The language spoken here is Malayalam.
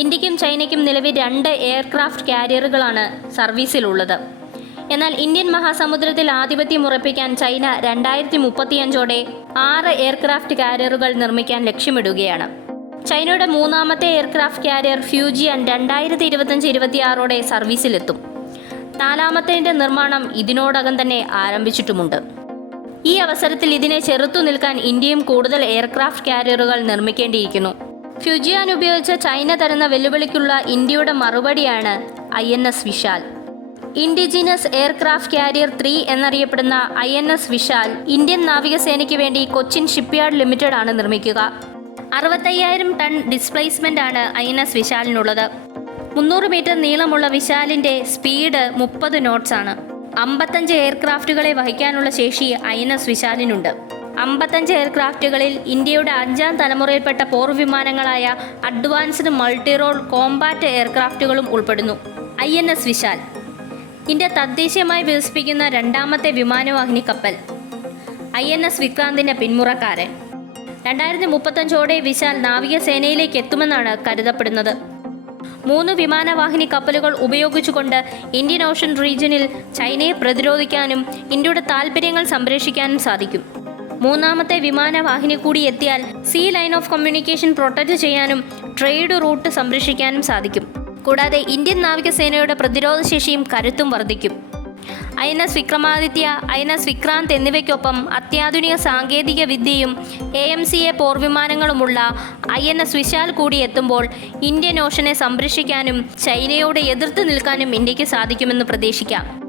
ഇന്ത്യക്കും ചൈനയ്ക്കും നിലവിൽ രണ്ട് എയർക്രാഫ്റ്റ് കാരിയറുകളാണ് സർവീസിലുള്ളത്. എന്നാൽ ഇന്ത്യൻ മഹാസമുദ്രത്തിൽ ആധിപത്യം ഉറപ്പിക്കാൻ ചൈന രണ്ടായിരത്തി മുപ്പത്തിയഞ്ചോടെ ആറ് എയർക്രാഫ്റ്റ് കാരിയറുകൾ നിർമ്മിക്കാൻ ലക്ഷ്യമിടുകയാണ്. ചൈനയുടെ മൂന്നാമത്തെ എയർക്രാഫ്റ്റ് കാരിയർ ഫ്യൂജിയൻ രണ്ടായിരത്തി ഇരുപത്തഞ്ച് ഇരുപത്തിയാറോടെ സർവീസിലെത്തും. നാലാമത്തേന്റെ നിർമ്മാണം ഇതിനോടകം തന്നെ ആരംഭിച്ചിട്ടുമുണ്ട്. ഈ അവസരത്തിൽ ഇതിനെ ചെറുത്തു നിൽക്കാൻ ഇന്ത്യയും കൂടുതൽ എയർക്രാഫ്റ്റ് കാരിയറുകൾ നിർമ്മിക്കേണ്ടിയിരിക്കുന്നു. ഫ്യൂജിയാൻ ഉപയോഗിച്ച ചൈന തരുന്ന വെല്ലുവിളിക്കുള്ള ഇന്ത്യയുടെ മറുപടിയാണ് I N S Vishal. Indigenous aircraft carrier three എന്നറിയപ്പെടുന്ന I N S Vishal Indian നാവികസേനയ്ക്ക് വേണ്ടി കൊച്ചിൻ ഷിപ്പ്യാർഡ് ലിമിറ്റഡ് ആണ് നിർമ്മിക്കുക. അറുപത്തയ്യായിരം ടൺ ഡിസ്പ്ലേസ്മെന്റ് ആണ് ഐ എൻ എസ് വിശാലിനുള്ളത്. മുന്നൂറ് മീറ്റർ നീളമുള്ള വിശാലിന്റെ സ്പീഡ് മുപ്പത് നോട്ട്സ് ആണ്. അമ്പത്തഞ്ച് എയർക്രാഫ്റ്റുകളെ വഹിക്കാനുള്ള ശേഷി ഐ എൻ എസ് വിശാലിനുണ്ട്. അമ്പത്തഞ്ച് എയർക്രാഫ്റ്റുകളിൽ ഇന്ത്യയുടെ അഞ്ചാം തലമുറയിൽപ്പെട്ട പോർവിമാനങ്ങളായ അഡ്വാൻസ്ഡ് മൾട്ടിറോൾ കോമ്പാറ്റ് എയർക്രാഫ്റ്റുകളും ഉൾപ്പെടുന്നു. I N S Vishal. India തദ്ദേശീയമായി വികസിപ്പിക്കുന്ന രണ്ടാമത്തെ വിമാനവാഹിനി കപ്പൽ. ഐ എൻ എസ് വിക്രാന്തിന്റെ പിന്മുറക്കാരൻ. രണ്ടായിരത്തി മുപ്പത്തഞ്ചോടെ വിശാൽ നാവികസേനയിലേക്ക് എത്തുമെന്നാണ് കരുതപ്പെടുന്നത്. മൂന്ന് വിമാനവാഹിനി കപ്പലുകൾ ഉപയോഗിച്ചുകൊണ്ട് ഇന്ത്യൻ ഓഷൻ റീജിയനിൽ ചൈനയെ പ്രതിരോധിക്കാനും ഇന്ത്യയുടെ താൽപ്പര്യങ്ങൾ സംരക്ഷിക്കാനും സാധിക്കും. മൂന്നാമത്തെ വിമാനവാഹിനി കൂടി എത്തിയാൽ sea line of communication protect ചെയ്യാനും ട്രേഡ് റൂട്ട് സംരക്ഷിക്കാനും സാധിക്കും. കൂടാതെ ഇന്ത്യൻ നാവികസേനയുടെ പ്രതിരോധശേഷിയും കരുത്തും വർദ്ധിക്കും. I N S Vikramaditya I N S Vikrant എന്നിവയ്ക്കൊപ്പം അത്യാധുനിക സാങ്കേതിക വിദ്യയും എ എം സി എ പോർവിമാനങ്ങളുമുള്ള ഐ എൻ എസ് വിശാൽ കൂടി എത്തുമ്പോൾ ഇന്ത്യൻ ഓഷനെ സംരക്ഷിക്കാനും ചൈനയോട് എതിർത്ത് നിൽക്കാനും ഇന്ത്യയ്ക്ക് സാധിക്കുമെന്ന് പ്രതീക്ഷിക്കാം.